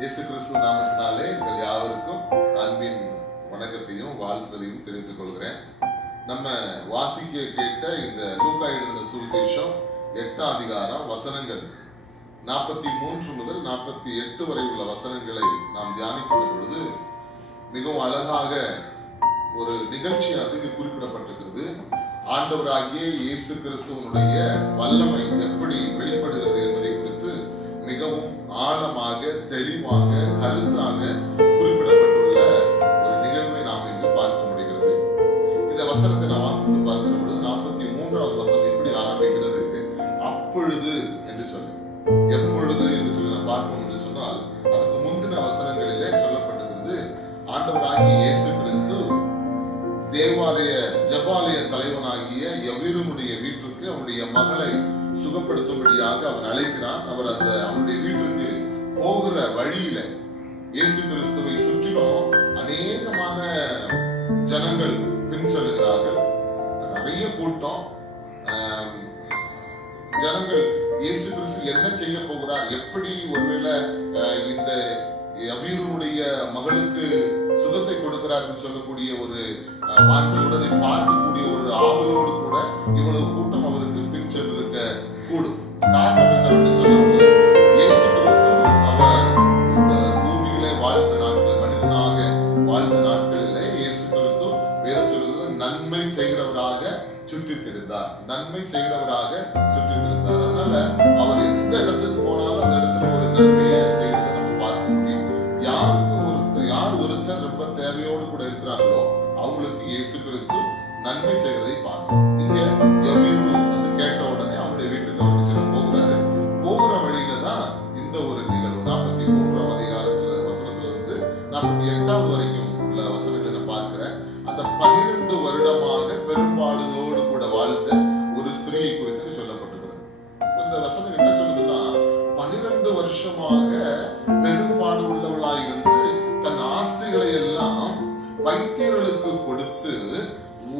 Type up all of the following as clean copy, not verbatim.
இயேசு கிறிஸ்து நாமத்தினாலே உங்கள் யாவருக்கும் அன்பின் வணக்கத்தையும் வாழ்த்துதலையும் தெரிவித்துக் கொள்கிறேன். நம்ம வாசிக்க கேட்ட இந்த லூக்கா எழுதின சுவிசேஷம் 8ஆம் அதிகாரம் வசனங்கள் 43 முதல் 48 வரை உள்ள வசனங்களை நாம் தியானிக்கின்ற பொழுது மிகவும் அழகாக ஒரு நிகழ்ச்சி அதுக்கு குறிப்பிடப்பட்டிருக்கிறது. ஆண்டவராகிய இயேசு கிறிஸ்துவனுடைய வல்லமை எப்படி வெளிப்படுகிறது என்பதை குறித்து மிகவும் ஆழமாக, தெளிவாக, கருத்தாக குறிப்பிடப்பட்டுள்ள ஒரு நிகழ்வை நாம் இங்கு பார்க்க முடிகிறது. இந்த வசனத்தை நான் வாசித்து பார்க்கிற பொழுது 43வது வசனம் இப்படி ஆரம்பிக்கிறது. அப்பொழுது என்று சொல்லி, எப்பொழுது என்று சொல்லி நான் பார்ப்போம் என்று சொன்னால், அதுக்கு முந்தின வசனங்களிலே சொல்லப்பட்டிருக்கிறது, ஆண்டவராகிய இயேசு கிறிஸ்து தேவாலய ஜெபாலய தலைவனாகிய யவீருனுடைய வீட்டிற்கு அவனுடைய மகளை சுகப்படுத்தும்படியாக அவன் அழைக்கிறான். அவர் அவனுடைய வீட்டிற்கு போகிற வழியில இயேசு கிறிஸ்துவை சுற்றிலும் அநேகமான ஜனங்கள் பின் செல்கிறார்கள். நிறைய கூட்டம் ஜனங்கள் இயேசு கிறிஸ்து என்ன செய்ய போகிறார், எப்படி ஒருவேளை இந்த யவீருனுடைய மகளுக்கு சுகத்தை கொடுக்கிறார் என்று சொல்லக்கூடிய ஒரு வாஞ்சியோடு அதை பார்க்கக்கூடிய ஒரு ஆவலோடு கூட இவ்வளவு கூட்டம் அவருக்கு பின் சென்றிருக்க கூடும். காரணம் என்னவென்று சொன்னால், இயேசு கிறிஸ்து அவர் இந்த பூமியிலே வாழ்ந்த நாட்கள், மனிதனாக வாழ்ந்த நாட்களிலே இயேசு கிறிஸ்து வேதம் சொல்கிறது நன்மை செய்கிறவராக சுற்றித் திரிந்தார். நன்மை செய்கிறவராக சுற்றித் திரிந்தார். அதனால அவர் எந்த இடத்துக்கு போனாலும் அந்த இடத்துல ஒரு நன்மையை செய்ததை நம்ம பார்க்க முடியும். யார் ஒருத்தர் ரொம்ப தேவையோடு கூட இருக்கிறாங்களோ அவங்களுக்கு இயேசு கிறிஸ்து நன்மை செய்வதை பார்க்கணும். இங்க யவீரு வந்து கேட்ட உடனே அவனுடைய வீட்டுக்கு அவர் போகிறாரு. போகிற வழியில தான் இந்த ஒரு நிகழ்வு 43ஆம் அதிகாரத்துல வசனத்துல இருந்து 48வது வரைக்கும் உள்ள வசனங்களை நான் பார்க்கிறேன். அந்த 12 வருடமாக பெரும்பாடுகளோடு கூட வாழ்ந்த ஒரு ஸ்திரீயை குறித்து சொல்லப்பட்டிருக்கிறது. இந்த வசனம் என்ன சொல்லுதுன்னா, 12 வருஷமாக பெரும்பாடு உள்ளவளாயிருந்து தன் ஆஸ்திகளை எல்லாம் வைத்தியர்களுக்கு கொடுத்து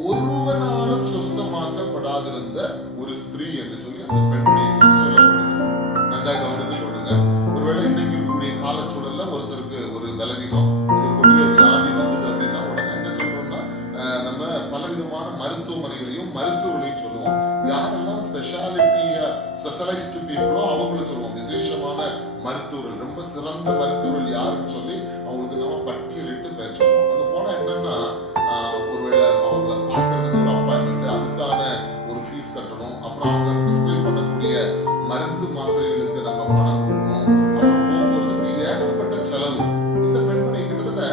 ஒருவனாலும் சுத்தமாக்கப்படாதிருந்த ஒரு ஸ்திரீ என்று சொல்லி அந்த பெண்மணியை குறித்து சொல்லப்படுது. நன்றா கவனித்து கொள்ளுங்க. ஒருவேளை இன்னைக்கு இருக்கக்கூடிய காலச்சூழல்ல ஒருத்தருக்கு ஒரு பலவீனம், ஒரு கொடிய வியாதி வந்தது அப்படின்னா உடனே என்ன சொல்றோம்னா, நம்ம பலவிதமான மருத்துவமனைகளையும் மருத்துவர்களையும் சொல்லுவோம். யாரெல்லாம் ஸ்பெஷலைஸ்டு பீப்புளோ அவங்கள சொல்லுவோம். விசேஷமான மருத்துவர்கள், ரொம்ப சிறந்த மருத்துவர்கள் யாருன்னு சொல்லி அவங்களுக்கு நம்ம பட்டியலிட்டு பேர் சொல்லுவோம். அங்க போனா என்னன்னா, ஒருவேளை அவங்கள பார்க்கறதுக்கு ஒரு அப்பாயின்மெண்ட், அதுக்கான ஒரு ஃபீஸ் கட்டணும். அப்புறம் அவங்க பிரிஸ்கிரைப் பண்ணக்கூடிய மருந்து மாத்திரைகளுக்கு நம்ம பணம் கொடுக்கணும். அப்புறம் போக்குவரத்துக்கு ஏகப்பட்ட செலவு. இந்த பெண்மணி கிட்டத்தட்ட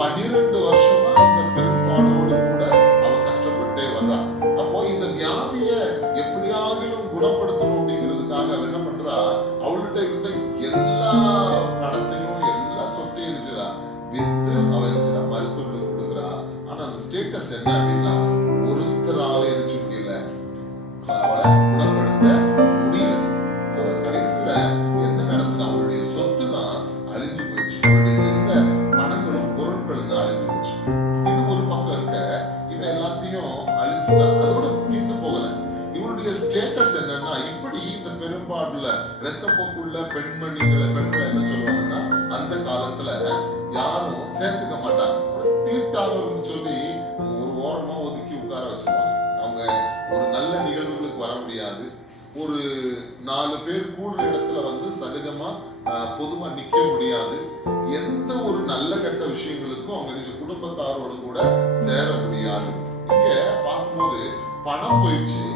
12 வருஷமா இந்த பெரும்பாடோடு கூட அவ கஷ்டப்பட்டே வர்றா. அப்போ இந்த வியாதியை எப்படியாகிலும் குணப்படுத்தணும் அப்படிங்கிறதுக்காக அவ என்ன பண்றா, அவள்கிட்ட இருந்த எல்லா பணத்தையும் எல்லா சொத்தையும் இருக்கிறா வித்து அவ இருக்கிற மருத்துவர்களுக்கு கொடுக்குறா. ஆனா அந்த ஸ்டேட்டஸ் என்ன அப்படின்னா, ஒருத்தரால எரிச்சு முடியல, அவளை குணப்படுத்த முடியல. அவ கடைசியில என்ன நடந்தது, அவளுடைய சொத்து தான் அழிஞ்சு போயிடுச்சு. அவளுடைய இருந்த பணங்களும் பொருட்களும் தான் அழிஞ்சு போச்சு. இது ஒரு பக்கம் இருக்க, இவ எல்லாத்தையும் அழிச்சுட்டா. அதோட தீர்ந்து போகல. இவளுடைய ஸ்டேட்டஸ் என்னன்னா, இப்படி இந்த பெரும்பாடுல இரத்தப்போக்குள்ள பெண்களை என்ன சொல்லுவாங்கன்னா, அந்த காலத்துல யாரும் சேர்த்துக்க மாட்டாங்க. தீர்த்தாளர்னு சொல்லி ஒரு ஓரமா ஒதுக்கி உட்கார வச்சிருவாங்க. அவங்க ஒரு நல்ல நிகழ்வுகளுக்கு வர முடியாது. ஒரு 4 பேர் கூடுற இடத்துல வந்து சகஜமா பொதுவா நிக்க முடியாது. எந்த ஒரு நல்ல கெட்ட விஷயங்களுக்கும் அவங்க குடும்பத்தாரோடு கூட சேர முடியாது. இங்க பார்க்கும்போது பணம் போயிடுச்சு.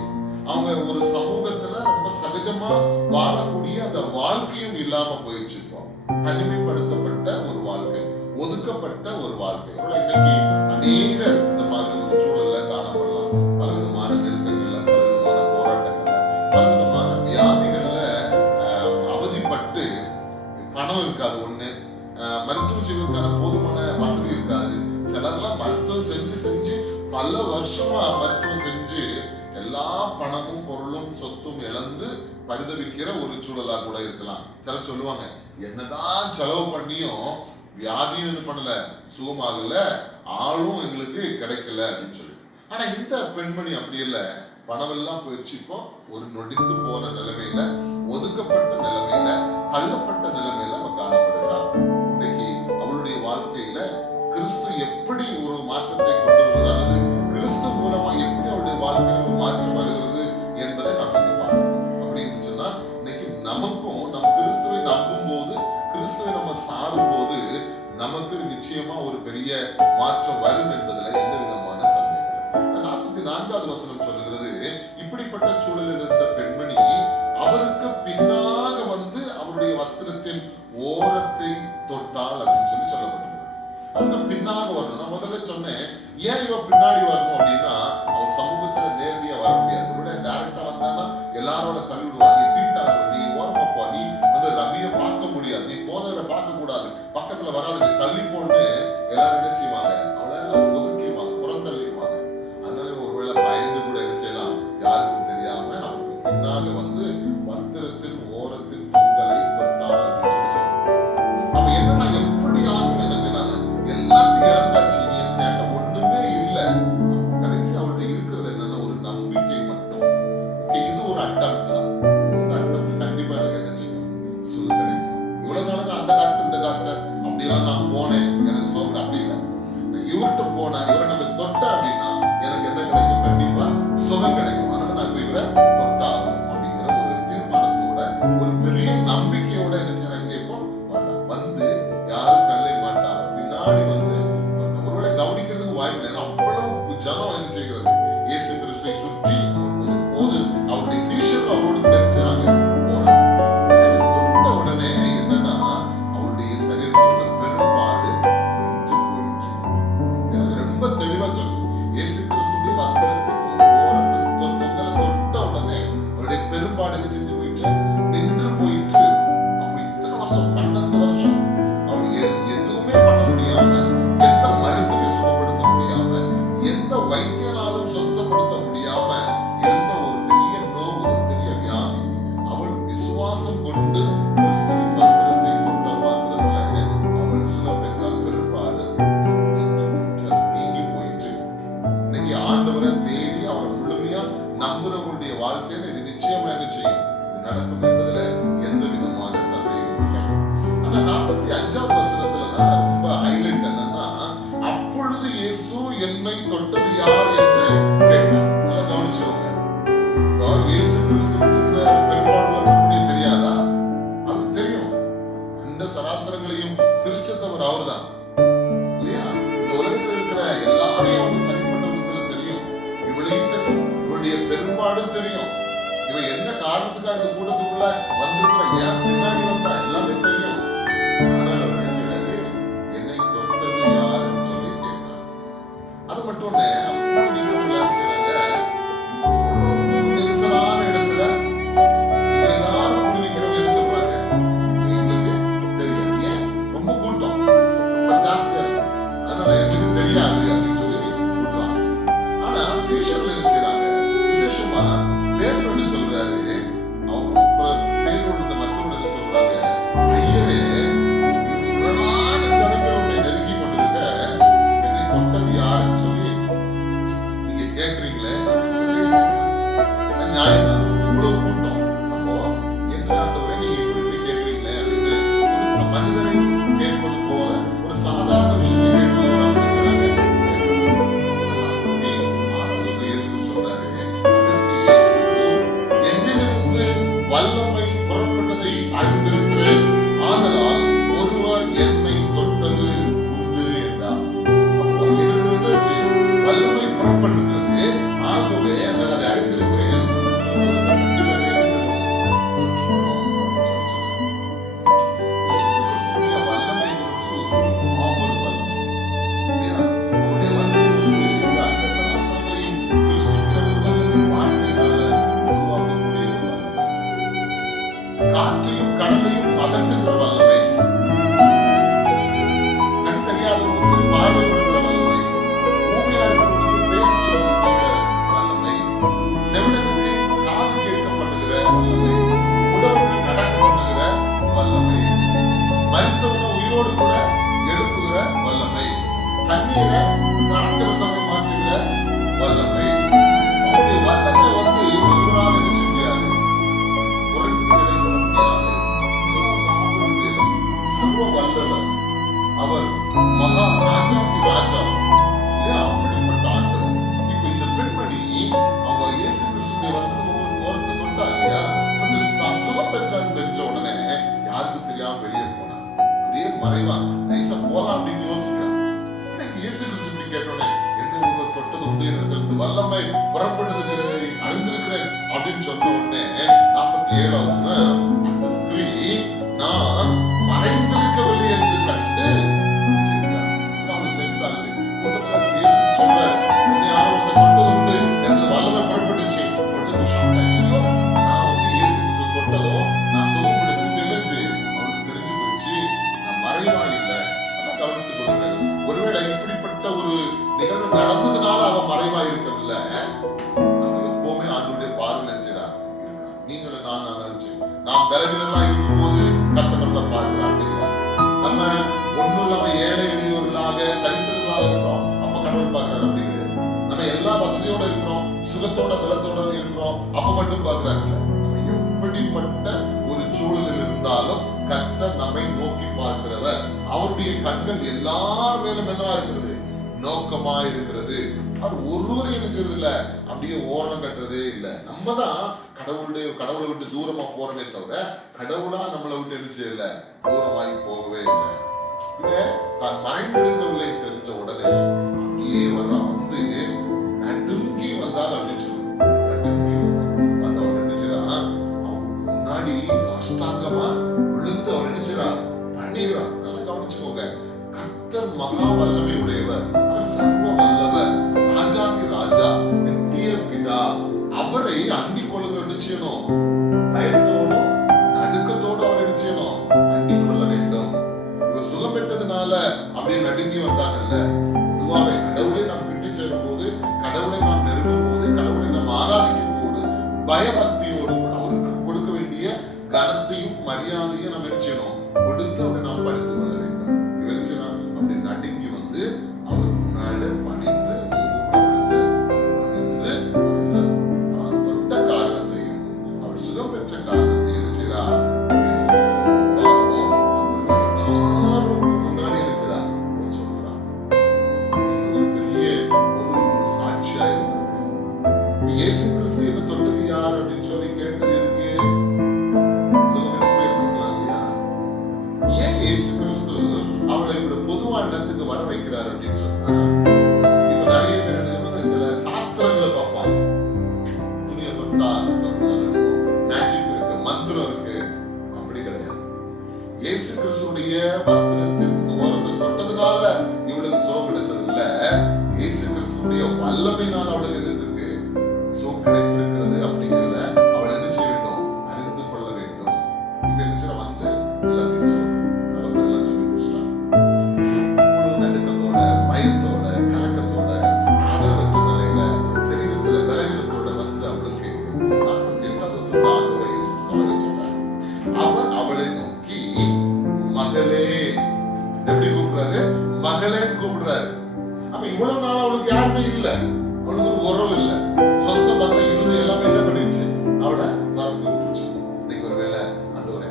அவங்க ஒரு சமூகத்துல ரொம்ப சகஜமா வாழக்கூடிய அந்த வாழ்க்கையும் இல்லாம போயிடுச்சு. இப்போ தனிமைப்படுத்தப்பட்ட ஒரு வாழ்க்கை, ஒதுக்கப்பட்ட ஒரு வாழ்க்கை. இன்னைக்கு அநேகர் இந்த மாதிரி ஒரு சூழல்ல காணப்படலாம். பலவிதமான நெருக்கங்கள்ல, பலவிதமான போராட்டங்கள்ல, பலவிதமான வியாதிகள்ல அவதிப்பட்டு பணம் இருக்காது. ஒண்ணு, மருத்துவம் செய்வதற்கான போதுமான வசதி இருக்காது. சிலர்லாம் மருத்துவம் செஞ்சு பல வருஷமா மருத்துவம் செஞ்சு எல்லா பணமும் பொருளும் சொத்தும் இழந்து பரிதவிக்கிற ஒரு சூழலா கூட இருக்கலாம். சிலர் சொல்லுவாங்க, என்னதான் செலவு பண்ணியும் வியாதியும் இது பண்ணல, சுகமாகல, ஆளும் எங்களுக்கு கிடைக்கல அப்படின்னு சொல்லி. ஆனா இந்த பெண்மணி அப்படி இல்லை. பணம் எல்லாம் போயிடுச்சு. இப்போ ஒரு நொடிந்து போன நிலைமையில, ஒதுக்கப்பட்ட நிலைமையில, தள்ளப்பட்ட நிலைமையில நம்ம காணப்படுகிறார். பெரிய மாற்றம் வரும் என்பதில் எந்த விதமான சந்தேகம் இல்லை. 44வது வசனம் சொல்லுகிறது, இப்படிப்பட்ட சூழலில் இருந்த பெண்மணி அவருக்கு பின்னாக வந்து அவருடைய வஸ்திரத்தின் ஓரத்தை தொட்டாள் அப்படின்னு சொல்லப்பட்டிருக்கு. அவருக்கு பின்னாக வரணும். நான் முதல்ல சொன்னேன், ஏன் இவ பின்னாடி வரணும் அப்படின்னா, அவன் சமூகத்துல நேரடியா வர முடியாது. இவருடைய டைரக்டா வந்தான்னா எல்லாரோட தள்ளி விடுவா. நீ தீட்டாங்க, நீ ஓரமாப்பா, நீ வந்து ரவியை பார்க்க முடியாது, நீ போதவரை பார்க்க கூடாது, பக்கத்துல வராது, நீ தள்ளி போன்னு எல்லாரும் என்ன செய்வாங்க, அவளை ஒதுக்கிடுவாங்க, புறந்தள்ளிடுவாங்க. அதனால ஒருவேளை பயந்து கூட என்ன செய்யலாம், யாருக்கும் தெரியாம அவருக்கு பின்னாக வந்து வஸ்திரத்தின் ஓரத்தின் தொங்கலை தொட்டாள் அப்படின்னு சொல்லி சொல்லுவாங்க. அப்ப என்னன்னா, எப்படி ஆகும் எனக்கு, நான் எல்லாத்தையும் இழந்தாச்சு, நீ என்கிட்ட ஒண்ணுமே இல்லை, கடைசி அவள்கிட்ட இருக்கிறது என்னன்னா ஒரு நம்பிக்கை மட்டும். இது ஒரு அட்டம் தான். இந்த அட்டம் கண்டிப்பா எனக்கு என்ன செய்யும், சுகம் கிடைக்கும். இவ்வளவு நாள் நான் அந்த டாக்டர் இந்த டாக்டர் அப்படிலாம் நான் போனேன், எனக்கு சோகம் அப்படி இல்லை. இவர்கிட்ட போனா, இவரை நம்ம தொட்ட அப்படின்னா எனக்கு என்ன கிடைக்கும், கண்டிப்பா சுகம் கிடைக்கும். அதனால நான் இப்ப இவரை தொட்டாகும் அப்படிங்கிற ஒரு தீர்மானத்தோட, ஒரு பெரிய நம்பிக்கையோட என்ன செய்யறாங்க, இப்போ வந்து யாரும் கல்லை மாட்டா, பின்னாடி வந்து ஒருவேளை கவனிக்கிறதுக்கு வாய்ப்பு இல்லை. அவ்வளவு ஜனம் என்ன செய்கிறது, இயேசு கிறிஸ்துவை சுற்றி போது அவருடைய சீஷர்கள் அவரோடு கூட என்ன செய்றாங்க, போறாங்க. தொட்ட உடனே என்னன்னா, அவருடைய சரீரத்தில் உள்ள பெரும்பாடு நின்று போயிற்று. ரொம்ப தெளிவா சொல்லுங்க, இயேசு கிறிஸ்துடைய வஸ்திரத்தின் ஓரத்தை தொட்ட உடனே அவருடைய பெரும்பாடு என்ன செஞ்சு போயிட்டு, நின்று போயிட்டு. அப்ப இத்தனை வருஷம், 12 வருஷம் அவர் எதுவுமே பண்ண முடியாம, எந்த மருந்துமே சுகப்படுத்த முடியாம, எந்த வைத்தியனாலும் சுத்தப்படுத்த முடியாம இருந்த ஒரு பெரிய நோவு, ஒரு பெரிய வியாதி, அவள் விசுவாசம் கொண்டு கிறிஸ்துவின் வஸ்திரத்தை தொட்ட மாத்திரத்துல அவள் சுகம் பெற்றால் பெரும்பாடு நீங்கி போயிட்டு. இன்னைக்கு ஆண்டவரை தேடி அவர் முழுமையா நம்புறவங்களுடைய வாழ்க்கையில இது நிச்சயமா என்ன செய்யும், இது நடக்கும் என்பதுல எந்த விதமான சந்தேகமும் இல்லை. ஆனா 45வது வசனத்துல தான் ரொம்ப ஹைலைட் என்னன்னா, அப்பொழுது இயேசு என்னை தொட்டது யார் என்று கேட்டார். நல்லா கவனிச்சுக்கோங்க. இயேசு கிறிஸ்துவுக்கு இந்த பெரும்பாலுள்ள பெண்மணி தெரியாதா? அது தெரியும். அந்த சராசரங்களையும் சிருஷ்டித்தவர் அவர்தான் இல்லையா? இந்த உலகத்தில் இருக்கிற எல்லாரையும் அவருக்கு தனிப்பட்ட விதத்துல தெரியும். இவளையும் தெரியும், இவளுடைய பெரும்பாடும் தெரியும். இவ என்ன காரணத்துக்காக இந்த கூட்டத்துக்குள்ள வந்திருக்கிற, ஏன் பின்னாடி வந்தா, எல்லாமே தெரியும். ஆனால் அவர் என்ன செய்யறாரு, என்னை தொட்டது யாருன்னு சொல்லி கேட்கிறார். அது மட்டும் இல்ல, நெரிசலான இடத்துல எல்லாரும் கூடி நிக்கிறவங்க என்ன சொல்றாங்க, எங்களுக்கு தெரியாது. ஏன், ரொம்ப கூட்டம், ரொம்ப ஜாஸ்தியா இருக்கு, அதனால எங்களுக்கு தெரியாது அப்படின்னு சொல்லி விட்டுறாங்க. ஆனா சீஷர்கள் என்ன செய்யறாங்க, விசேஷமா பேதுரு என்ன சொல்றாரு, அவங்க பேதுரு இந்த மற்றவங்க என்ன சொல்றாங்க, ஐயரே, திரளான ஜனங்கள் உன்னை நெருங்கி கொண்டிருக்க என்னை தொட்டது யாருன்னு சொல்லி நீங்க கேட்கறீங்களே அப்படின்னு சொல்லி நியாயம் தான். இவ்வளவு கூட்டம், அப்போ என்ன ஆண்டவரே நீங்க இப்படி போய் கேட்கறீங்களே அப்படின்னு ஒரு மனிதனை கேட்பது போல, ஒரு சாதாரண விஷயத்தை கேட்பது போல அவங்க நினைச்சாங்க. சொல்றாரு, அதற்கு இயேசு, என்னிலிருந்து வல்லமை புறப்பட்டதை அறிந்திருக்கிறேன், ஆதலால் ஒருவர் என்னை தொட்டது உண்டு என்றார். அப்போ எதிர்த்து வல்லமை புறப்பட்டிருக்கிறது, ஆகவே நான் அதை அறிந்திருக்கிறேன். காற்றையும் கடலையும் அதட்டுகிற வல்லமை, கண் தெரியாதவனுக்கு பார்வை கொடுக்கிற வல்லமை, ஊமையா இருக்கிறவனுக்கு பேசி செய்கிற வல்லமை, செவிடனுக்கு காது கேட்க பண்ணுகிற வல்லமை, உடலுக்கு நடக்க பண்ணுகிற வல்லமை, மரித்தவனை உயிரோடு கூட எழுப்புகிற வல்லமை, தண்ணீரை திராட்சரசமாக மாற்றுகிற வல்லமை. அவருடைய வல்லமை வந்து ஒருவரால் என்ன செய்ய முடியாது, சர்வ வல்லவர் அவர், மகா ராஜாதி ராஜா, அப்படிப்பட்ட ஆண்டவர். இப்ப இந்த பெண்மணி அவங்க இயேசு கிறிஸ்துடைய வசனம் ஓரத்தை தொட்டா இல்லையா, தான் சுகம் பெற்றான்னு தெரிஞ்ச உடனே யாருக்கு தெரியாம வெளியே போனா, அப்படியே மறைவா நைசா போலாம் அப்படின்னு யோசிக்கிறான். சொல்லி கேட்டோன்னே, என்ன ஒருவர் தொட்டது உண்டு என்னிடத்திலிருந்து வல்லமை புறப்படுகிறதை அறிந்திருக்கிறேன் அப்படின்னு சொன்ன உடனே 47 வசனம், அந்த ஸ்திரீ நான் மறைந்திருக்கவில்லை என்று கண்டு சென்ஸ் ஆகுது. கூட்டத்துல இயேசு சொல்றாரு, என்னை யாரோ ஒருத்தர் தொட்டது உண்டு எனக்கு வல்லமை புறப்பட்டுச்சு. உடனே ஷாக் ஆயிடுச்சு. நான் வந்து இயேசு தொட்டதோ நான் சுகம் பிடிச்சது நினைச்சு அவருக்கு தெரிஞ்சு போயிடுச்சு, நான் மறைவாள் இல்லை. அதெல்லாம் கவனித்துக் கொள்ளுங்கள். ஒருவேளை இப்படிப்பட்ட ஒரு நிகழ்வு நடந்ததுனால அவன் மறைவா இருக்கவில்லை. அவன் எப்பவுமே ஆண்டவருடைய பார்வை நினைச்சார் இருக்கிறான். நீங்களும் நான் நினைச்சு நாம் பலவீனமா இருக்கும்போது கர்த்தர் நம்மளை பார்க்கிறான். நம்ம ஒண்ணும் இல்லாம ஏழை எளியோர்களாக தரித்திரர்களாக இருக்கிறோம், அப்ப கடவுள் பார்க்கிறார். அப்படி கிடையாது. நம்ம எல்லா வசதியோட இருக்கிறோம், சுகத்தோட பலத்தோட இருக்கிறோம், அப்ப மட்டும் பார்க்கிறாங்கல்ல. எப்படிப்பட்ட ஒரு சூழலில் இருந்தாலும் கர்த்தர் நம்மை நோக்கி பார்க்கிறவர். அவருடைய கண்கள் எல்லார் மேலும் என்னவா இருக்கிறது? நோக்கமா இருக்கிறது. அவர் ஒருவரை என்ன செய்யறது இல்ல, அப்படியே ஓரம் கட்டுறதே இல்லை. நம்ம தான் கடவுளை விட்டு தூரமா போறவே தவிர கடவுளா நம்மளை விட்டு என்ன செய்யல, தூரமாகி போகவே இல்லை. தான் மறைந்திருக்கவில்லை தெரிஞ்ச உடனே அப்படியே வர்றான். வந்து நடுங்கி வந்தால் அப்படின்னு சொல்லுவோம். நடுங்கி வந்தவன் என்ன செய்யறான், அவன் முன்னாடி சாஷ்டாங்கமா விழுந்து அவர் என்ன செய்யறான், பண்ணிக்கிறான். நல்லா கவனிச்சுக்கோங்க. கர்த்தர் மகா வல்லமை உடையவர், அவர் சர்வ வல்லவர், ராஜாதி ராஜா, நித்திய பிதா. அவரை அண்டிக் கொள்ளுங்க. நிச்சயம் பயத்தோடும் நடுக்கத்தோடு அவரை நிச்சயம் அண்டிக் கொள்ள வேண்டும். இவர் சுகம் பெற்றதுனால அப்படியே நடுங்கி வந்தாங்கல்ல. பொதுவாக கடவுளை நாம் விட்டு சேரும் போது, கடவுளை நாம் நெருங்கும் போது, கடவுளை நாம் ஆராதிக்கும் போது பயபக்தியோடு கூட அவருக்கு கொடுக்க வேண்டிய கனத்தையும் மரியாதையும் நம்ம நிச்சயம் கொடுத்து அவரை நாம் படுத்துக் கொள்ள வேண்டும். இவர் நிச்சயம் அப்படி நடுங்கி வந்து அவர் முன்னாடி பணிந்து தான் தொட்ட காரணத்தையும் அவர் சுகம் பெற்ற காரணத்தையும் என்ன செய்யறார், முன்னாடி என்ன செய்யறார் சொல்றார். இது ஒரு பெரிய ஒரு சாட்சியா இருக்கிறது. இயேசு கிறிஸ்து என்ன தொட்டது யார் அப்படின்னு சொல்லி கேட்டது எதுக்கு? சுகம் போயிருக்கலாம் இல்லையா? ஏன் இயேசு கிறிஸ்து அவளை இப்படி பொதுவான இடத்துக்கு வர வைக்கிறார் அப்படின்னு சொன்னா, இப்ப நிறைய பேர் சில சாஸ்திரங்களை பார்ப்பாங்க. துணியை தொட்டா சொன்னாலும் மேஜிக் இருக்கு, மந்திரம் இருக்கு. அப்படி கிடையாது. இயேசு கிறிஸ்துடைய வஸ்திரத்தின் ஓரத்தை தொட்டதுனால இவளுக்கு சோகம் கிடைச்சது இல்ல, இயேசு கிறிஸ்துடைய வல்லமையினால் அவளுக்கு என்ன இருக்கு, சோகம் கிடைத்திருக்கிறது. அப்படிங்கிறத அவள் என்ன செய்ய வேண்டும், அறிந்து கொள்ள வேண்டும். இப்ப என்ன செய்ய வந்து எல்லாத்தையும் நடந்தெல்லாம் சொல்லி முடிச்சிட்டான். நடுக்கத்தோட, பயத்தோட, கலக்கத்தோட, ஆதரவற்ற நிலையில, சரீரத்துல விலகினத்தோட வந்து அவளுக்கு 48வது வருஷம் ஆண்டவரை சொல்ல சொன்னார். அவர் அவளை நோக்கி மகளே, எப்படி கூப்பிடுறாரு, மகளேன்னு கூப்பிடுறாரு. அப்ப இவ்வளவு நாள் அவளுக்கு யாருமே இல்ல, அவளுக்கு ஒரு உறவு இல்ல, சொந்த பந்த இருந்து எல்லாமே என்ன பண்ணிடுச்சு, அவளை பார்த்து விட்டுச்சு. இன்னைக்கு ஒரு வேலை ஆண்டவரே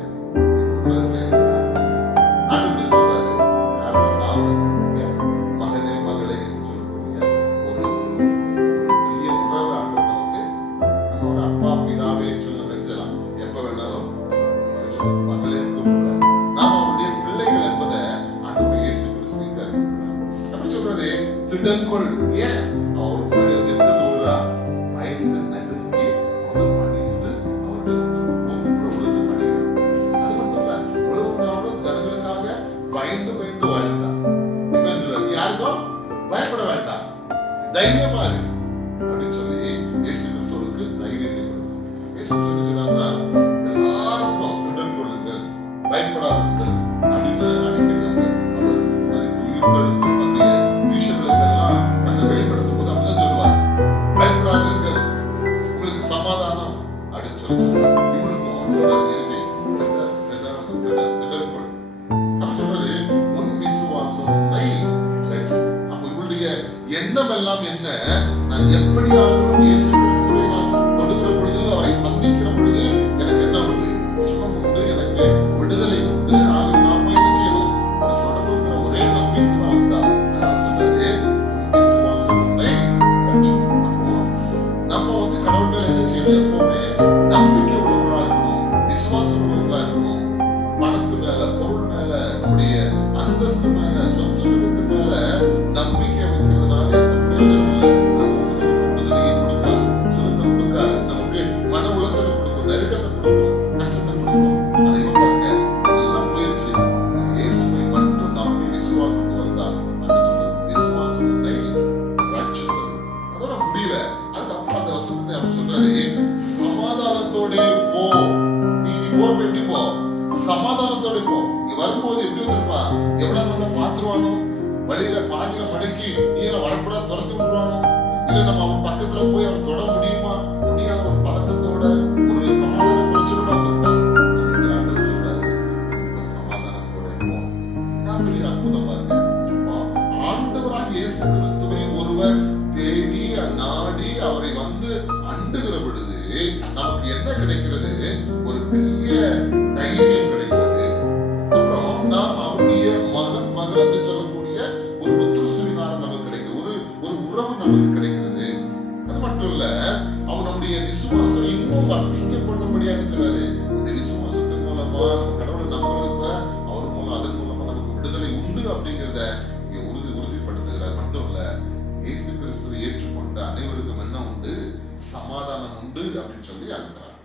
ஆண்டு சொல்றாரு, மகனே மகளே என்று சொல்லக்கூடிய ஒரு பெரிய உறவு ஆண்டவர் நமக்கு. நம்ம ஒரு அப்பா பிதாவே சொல்ல நினைச்சலாம், எப்ப வேணாலும் மகளே கூப்பிடுறாரு. நாம அவருடைய பிள்ளைகள் என்பதை ஆண்டவர் இயேசு கிறிஸ்து அறிவிக்கிறார். அப்படி சொல்றாரு, திடன்கொள். ஏன் அவர் முன்னாடி வந்து எப்படி சொல்றா, பயந்து நடுங்கி அவரை பணிந்து அவருடைய விழுந்து பணிகிறார். அது மட்டும் இல்ல, இவ்வளவு நாளும் ஜனங்களுக்காக பயந்து பயந்து வாழ்ந்தார். இப்ப சொல்றாரு, யாருக்கும் பயப்பட வேண்டாம், தைரியமா இரு அப்படின்னு சொல்லி இயேசு கிறிஸ்துவுக்கு தைரியத்தை கொடுத்தார். இயேசு சொல்றாருன்னா, எல்லாருக்கும் திடன் கொள்ளுங்கள், பயப்படாதீர்கள் அப்படின்னு அடிக்கடி அவர் மரித்து உயிர்த்தெழுந்து தன்னுடைய சீஷர்களுக்கெல்லாம் தன்னை வெளிப்படுத்தும் போது அப்படிதான் சொல்லுவார், பயப்படாதீர்கள், உங்களுக்கு சமாதானம் அப்படின்னு சொல்லி சொல்றாரு. இவனுக்கும் சொல்றாரு, என்ன செய்யும், திடன் கொள். அவர் சொல்றாரு, உன் விசுவாசம் உன்னை ரட்சித்தது. அப்ப இவளுடைய எண்ணம் எல்லாம் என்ன, நான் எப்படியாவது இயேசு கிறிஸ்துவை நான் தொடுகிற பொழுது, அவரை சந்திக்கிற பொழுது எனக்கு என்ன உண்டு, சுகம் உண்டு, எனக்கு விடுதலை உண்டு. ஆக நாம என்ன செய்யணும், அதை தொடரணுங்கிற ஒரே நம்பிக்கை தான் வந்தா. நான் சொல்றாரு, உன் விசுவாசம் உன்னை ரட்சித்தது. அப்போ நம்ம வந்து கடவுள் மேல என்ன செய்யணும், எப்பவுமே நம்பிக்கை உள்ளவர்களா இருக்கணும், விசுவாசம் உள்ளவர்களா இருக்கணும். பணத்து மேல, பொருள் மேல, நம்முடைய அந்தஸ்து மேல, சொத்து சுகத்து மேல நம்பிக்கை வைக்கிறதுனால வழியில பாதியில மடக்கி நீ என்ன வரக்கூடாது துரத்தி விட்டுருவானோ, இல்ல நம்ம அவர் பக்கத்துல போய் அவர் தொட முடியுமா முடியாத ஒரு பதட்டத்தோட ஒரு சமாதான குறைச்சலோட வந்திருப்பாங்க. ஆண்டவர் சொல்றாரு, இப்ப சமாதானத்தோட போ. நான் பெரிய அற்புதம் பாருங்க. ஆண்டவராக இயேசு கிறிஸ்துவை ஒருவர் தேடி நாடி அவரை வந்து அண்டுகிற பொழுது நமக்கு என்ன கிடைக்கிறது? ஒரு பெரிய தைரியம் கிடைக்கிறது. அப்புறம் நாம் அவருடைய மகன் மகள் என்று சொல்லக்கூடிய ஒரு புத்திர சுவிகாரம் நமக்கு கிடைக்கிறது. ஒரு உறவு நமக்கு கிடைக்கிறது. அது மட்டும் இல்ல, அவர் நம்முடைய விசுவாசம் இன்னும் வர்த்திக்க பண்ணும்படியாக சொன்னாரு. நம்முடைய விசுவாசத்தின் மூலமா நம்ம கடவுளை நம்புறதுப்ப அவர் மூலம் அதன் மூலமா நமக்கு விடுதலை உண்டு அப்படிங்கிறத இங்க உறுதிப்படுத்துகிறார். மட்டும் இல்ல, இயேசு கிறிஸ்துவை ஏற்றுக்கொண்ட அனைவருக்கும் என்ன உண்டு? சமாதானம் உண்டு அப்படின்னு சொல்லி அனுப்புறார்.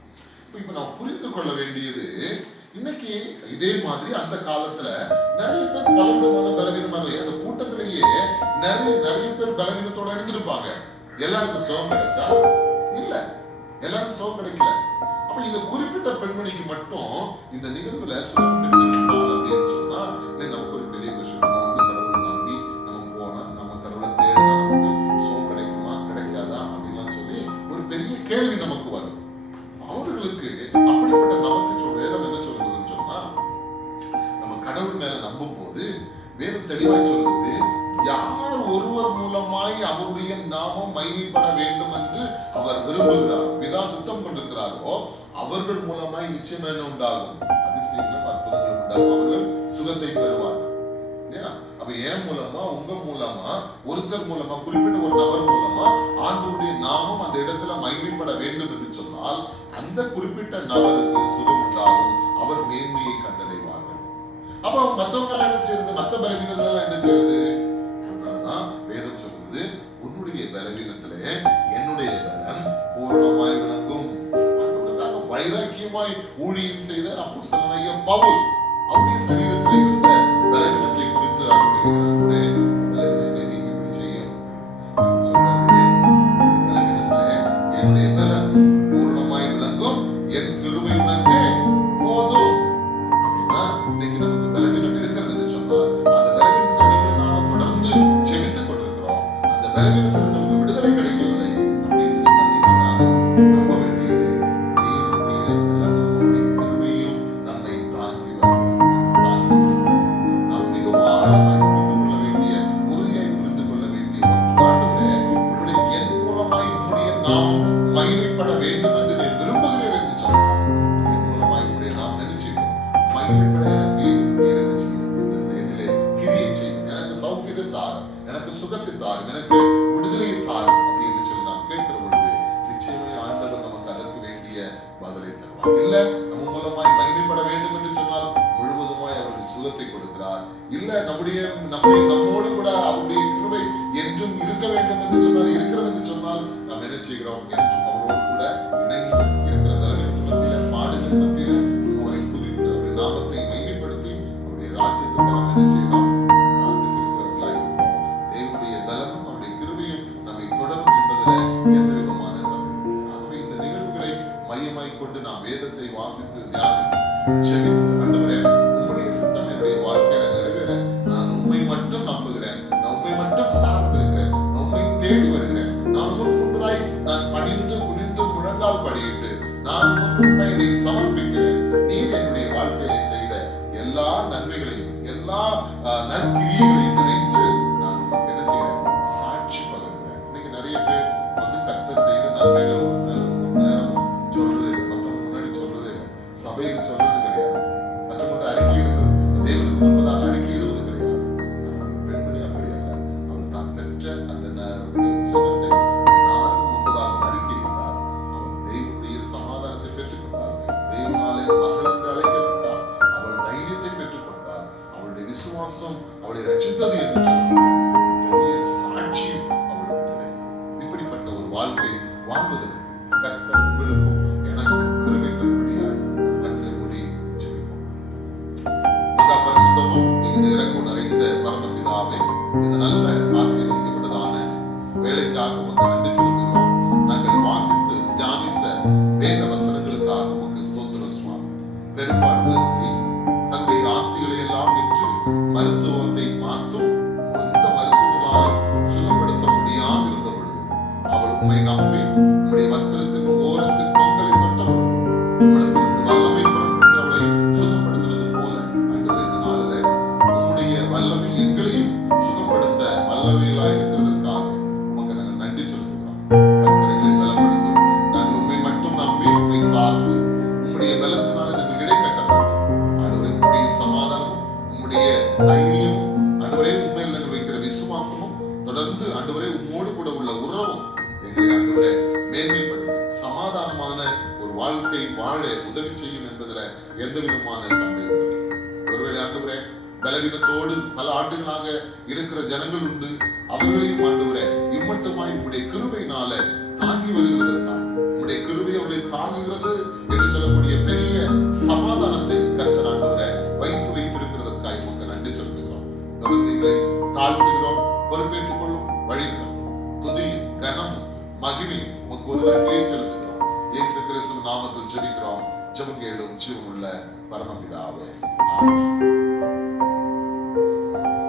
இப்ப நான் புரிந்து கொள்ள வேண்டியது, இன்னைக்கு இதே மாதிரி அந்த காலத்துல நிறைய பேர் பலவிதமான பலவீனமாக அந்த கூட்டத்திலேயே நிறைய பேர் பலவீனத்தோட இருந்திருப்பாங்க. எல்லாருக்கும் சுகம் கிடைச்சா? இல்ல, எல்லாருக்கும் சுகம் கிடைக்கல. அப்ப இந்த குறிப்பிட்ட பெண்மணிக்கு மட்டும் இந்த நிகழ்வுல சுகம் பெற்றிருக்கிறாள் அப்படின்னு சொன்னா நமக்கு ஒரு பெரிய விஷயம். நம்ம கடவுளை நம்பி நம்ம போனா, நம்ம கடவுளை தேடினா நமக்கு சுகம் கிடைக்குமா கிடைக்காதா அப்படின்லாம் சொல்லி ஒரு பெரிய கேள்வி நமக்கு வரும். அவர்களுக்கு அப்படிப்பட்ட நமக்கு வேதம் என்ன சொல்றதுன்னு சொன்னா, நம்ம கடவுள் மேல நம்பும் போது வேதம் தெளிவாய் சொல்றது, யார் ஒருவர் மூலமாய் அவருடைய நாமம் மகிமைப்பட வேண்டும் என்று அவர் விரும்புகிறார், பிதா சித்தம் கொண்டிருக்கிறாரோ அவர்கள் மூலமாய் நிச்சயம் என்ன உண்டாகும்? அதிசயங்களும் அற்புதங்களும் உண்டாகும். அவர்கள் சுகத்தை பெறுவார்கள். அப்ப என் மூலமா, உங்க மூலமா, ஒருத்தர் மூலமா, குறிப்பிட்ட ஒரு நபர் மூலமா ஆண்டவருடைய நாமம் அந்த இடத்துல மகிமைப்பட வேண்டும் என்று சொன்னால் அந்த குறிப்பிட்ட நபருக்கு சுகம் உண்டாகும். அவர் மேன்மையை கண்டடைவார்கள். அப்ப மற்றவங்க என்ன செய்யறது? மற்ற பலவீனங்கள் என்ன செய்யறது? அதனாலதான் வேதம் சொல்றது, உன்னுடைய பலவீனத்திலே என்னுடைய பலன் பூரணமாய் விளங்கும். வைராக்கியமாய் ஊழியம் செய்த அப்போஸ்தலனாகிய பவுல் அவருடைய சரீரத்தில் இருந்த பலவீனத்தை குறித்து அவருடைய நீங்க செய்யும் பலவீனத்திலே என்னுடைய பலன் பூரணமாய் விளங்கும், என் கிருபை உனக்கு போதும். அப்படின்னா இன்னைக்கு நமக்கு பலவீனம் இருக்கிறது என்று சொன்னால் அந்த பலவீனத்துக்கு நாம தொடர்ந்து செபித்துக் கொண்டிருக்கிறோம். அந்த பலவீனத்தில் நமக்கு விடுதலை கிடைக்கவில்லை அப்படின்னு சொன்னால் நீங்க நானும் நம்ப வேண்டியது, நம்மை தாங்கி நாம் மிக ஆழமாய் புரிந்து கொள்ள வேண்டிய, உறுதியாய் புரிந்து கொள்ள வேண்டிய ஒன்றாண்டுகிறே என் மூலமாய் உம்முடைய நாம் மகிமைப்பட வேண்டும் என்று நீ விரும்புகிறீர் என்று சொன்னார். என் மூலமாய் உம்முடைய நாம் நினைச்சிடும் மகிமைப்பட எனக்கு நீர் என்ன செய்யும்? என்னிலே கிரியை செய்யும், எனக்கு சௌக்கியத்தை தாரும், எனக்கு சுகத்தை தாரும், எனக்கு விடுதலையை தாரும் அப்படின்னு சொல்லி நாம் கேட்கிற பொழுது நிச்சயமே ஆண்டவர் நமக்கு அதற்கு வேண்டிய பதிலை தருவார். இல்ல நம்ம மூலமாய் மகிமைப்பட வேண்டும் என்று சொன்னால் முழுவதுமாய் அவருடைய சுகத்தை கொடுக்கிறார். இல்ல நம்மோடு கூட அவருடைய கிருபை என்றும் இருக்க வேண்டும் என்று சொன்னால், இருக்கிறது என்று சொன்னால் நாம் என்ன செய்கிறோம்? என்றும் அவரோடு கூட இணைந்து இருக்கிற பலவீனத்தின் மத்தியில, பாடுகள் மத்தியில அவரை துதித்து அவருடைய நாமத்தை மகிமைப்படுத்தி அவருடைய ராஜ்யத்துக்கு நாம் என்ன செய்யணும்? காத்துக்கு இருக்கிறவர்களாய் இருப்போம். தேவனுடைய பலனும் அவருடைய கிருபையும் நம்மை தொடரும் என்பதில் எந்த விதமான சந்தேகம். ஆகவே இந்த நிகழ்வுகளை மையமாய் கொண்டு நாம் வேதத்தை வாசித்து தியானித்து ஜெபித்து, ஆண்டவரே உம்முடைய சித்தம் என்னுடைய வாழ்க்கையில நிறைவேற நான் உம்மை மட்டும் நம்புகிறேன், நான் உம்மை மட்டும் சார்ந்திருக்கிறேன், நான் உம்மை தேடி வருகிறேன், நான் உமக்கு முன்பதாய் நான் பணிந்து குனிந்து முழங்கால் படியிட்டு நான் உமக்கு முன்பாய் என்னை சமர்ப்பிக்கிறேன். நீர் என்னுடைய வாழ்க்கையில செய்த எல்லா நன்மைகளையும் எல்லா நற்கிரியைகளையும் நினைத்து நான் உமக்கு என்ன செய்கிறேன்? சாட்சி பகர்கிறேன். இன்னைக்கு நிறைய பேர் வந்து கர்த்தர் செய்த நன்மையில ஒரு நேரம் சொல்றது இல்லை, மற்றவங்க முன்னாடி சொல்றது இல்லை, சபையில் சொல்றது கிடையாது, மற்றவங்க அறிக்கையிடுவது, தேவனுக்கு முன்பதாக அறிக்கையிடுவது கிடையாது. அந்த பெண்மணி அப்படி அல்ல. அவள் தான் பெற்ற அந்த சுகத்தை யாருக்கு முன்பதாக அறிக்கையிட்டார். அவள் தேவனுடைய சமாதானத்தை பெற்றுக்கொண்டாள், தேவனாலே மகள் என்று அழைக்கப்பட்டாள், அவள் தைரியத்தை பெற்றுக்கொண்டாள், அவளுடைய விசுவாசம் அவளை ரட்சித்தது என்று சொல்லக்கூடிய பெரிய சாட்சியம் அவளுக்கு கிடைக்கும். இப்படிப்பட்ட ஒரு வாழ்க்கை வாழ்வதற்கு கர்த்தர் உங்களுக்கும் எனக்கும் கிருபை தரும்படியாய் கண்களை மூடி ஜெபிப்போம். மகா பரிசுத்தமும் மிகுந்த இரக்கம் நிறைந்த பரமபிதாவே, இந்த நல்ல ஆசீர்வதிக்கப்பட்டதான வேலைக்காக உமக்கு நன்றி செலுத்துகிறோம். நாங்கள் வாசித்து தியானித்த வேத வசனங்களுக்காக உமக்கு ஸ்தோத்திரம் சுவாமி. பெரும்பாலுள்ள ஸ்திரீ தன்னுடைய ஆஸ்திகளை எல்லாம் விற்று மருத்துவத்தை பார்த்தும் எந்த விதமான சந்தேகம் இல்லை. ஒருவேளை ஆண்டவரே பலவீனத்தோடு பல ஆண்டுகளாக இருக்கிற ஜனங்கள் உண்டு, அவர்களையும் ஆண்டவரே இம்மட்டுமாய் உம்முடைய கிருபையினால தாங்கி வருகிறதற்காக, உம்முடைய கிருபை அவர்களை தாங்குகிறது என்று சொல்லக்கூடிய பெரிய